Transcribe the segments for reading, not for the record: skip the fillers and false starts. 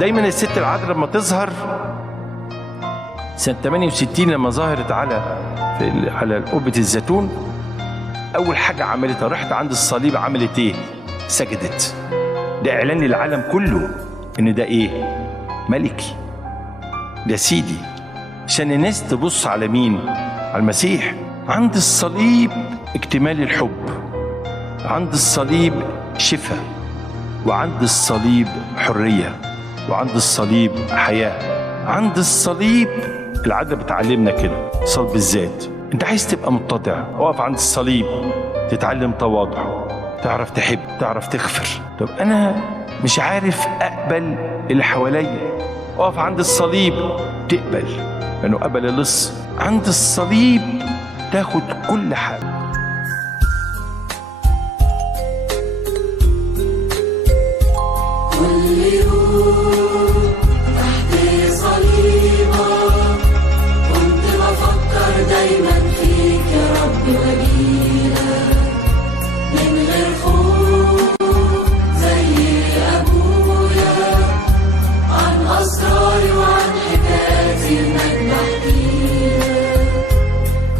دايما الست العذراء لما تظهر سنة 68 لما ظهرت على قبة الزيتون، أول حاجة عملتها راحت عند الصليب، عملت إيه؟ سجدت. ده إعلان للعالم كله إن ده إيه؟ ملكي، ده سيدي، عشان الناس تبص على مين؟ على المسيح. عند الصليب اكتمال الحب، عند الصليب شفاء، وعند الصليب حرية، وعند الصليب حياة. عند الصليب العادة بتعلمنا كده، صلب الذات. انت عايز تبقى متضع، اقف عند الصليب تتعلم تواضع، تعرف تحب، تعرف تغفر. طب انا مش عارف اقبل اللي حواليا، اقف عند الصليب تقبل، لانه قبل اللص. عند الصليب تاخد كل حاجة. كل يوم تحت صليبك كنت بفكر دايما فيك يا رب، وجيلك من غير خوف زي أبويا، عن أسراري وعن حكاياتي إنك بحكيلك.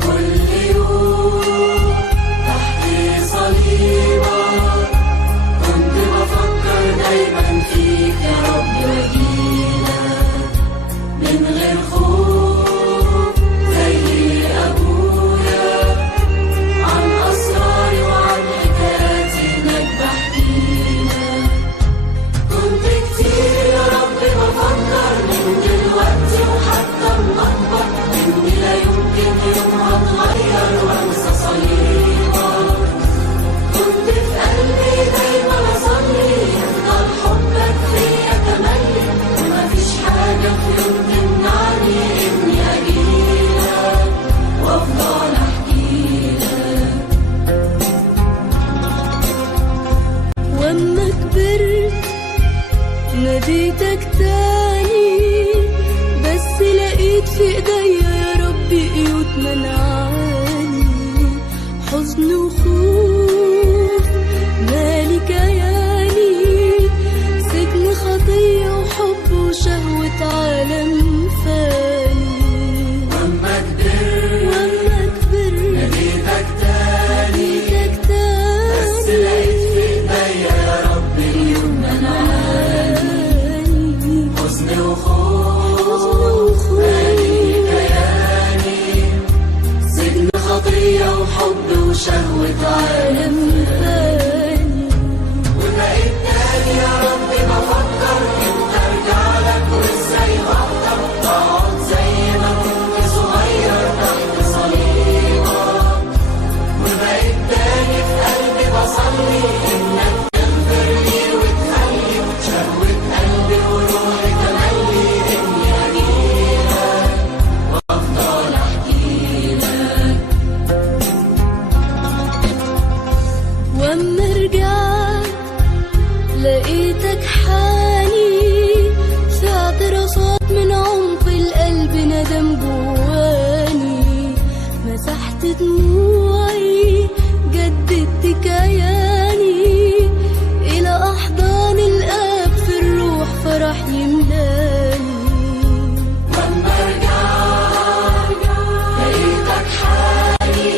كل يوم تحت صليبك كنت بفكر دايما فيك يا رب، وجيلك من غير خوف زي أبويا، عن أسراري وعن حكاياتي إنك بحكيلك. كنت كتير يا رب بفكر من دلوقتي وحتى المكبر إني لا يمكن يوم هتغير وأنسى صليبك. كنت في قلبي دايما أصلي يفضل حبك فيا تملي، ومفيش حاجة في يوم تمنعني إني أجيلك وأفضل أحكيلك. وأما كبرت ناديتك تاني، بس لقيت في ايديا يا رب قيود منعاني، حزن وخوف مالي كياني، سجن خطية وحب وشهوة عالم فاني. وأما كبرت ناديتك تاني، بس لقيت في ايديا يا رب قيود منعاني، حزن وخوف مالي كياني، سجن خطية وحب وشهوة عالم فاني. وبقيت تاني يا رب بفكر امتى ارجع لك وازاي بقدر اقعد زي ما كنت صغير تحت صليبك. وبقيت تاني في قلبي بصلي انك تغفر لي وتخلي شهوة قلبي وروحي تملي اني اجيلك وافضل احكيلك. واما رجعت لقيتك حاني، في اعترافات من عمق القلب ندم جواني، مسحت دموعي جددت كياني، الى احضان الاب في الروح فرح يملاني. واما رجعت لقيتك حالي،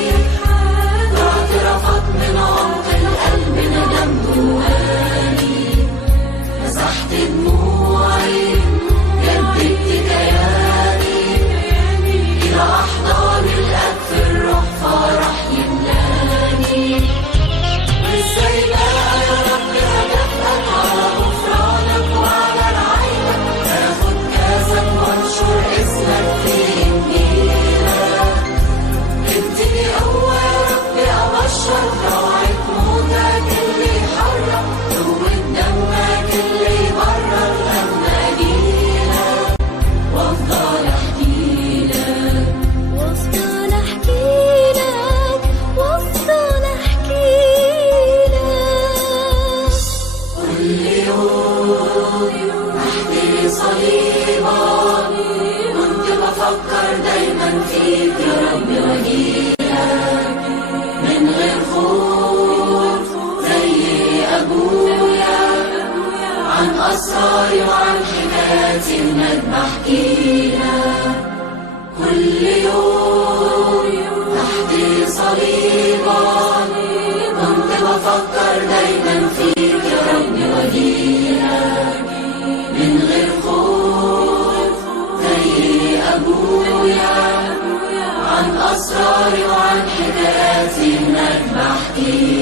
اعترافات من عمق القلب ندم جواني، مسحت دموعي جددت كياني، إلى أحضان الأب في الروح فرح يملاني. وإزاي بقى يا رب هكافئك على غفرانك وعلى رعايتك، آخد كاسك وانشر اسمك في إنجيلك. اديني قوة يا رب أبشر راعة موتك اللي يحرك، قوة دمك اللي يبرر لما أجيلك وأفضل أحكيلك. وافضل احكيلك وافضل احكيلك. كل يوم تحت صليبك كنت بفكر دايما فيك يا رب، وجيلك من غير خوف زي أبويا، عن أسراري وعن حكاياتي حكاياتي إنك بحكيها كل يوم تحت صليبك. كنت بفكر دايما فيك يا رب وجيلك من غير خوف زي أبويا، عن أسراري وعن حكاياتي إنك بحكيها.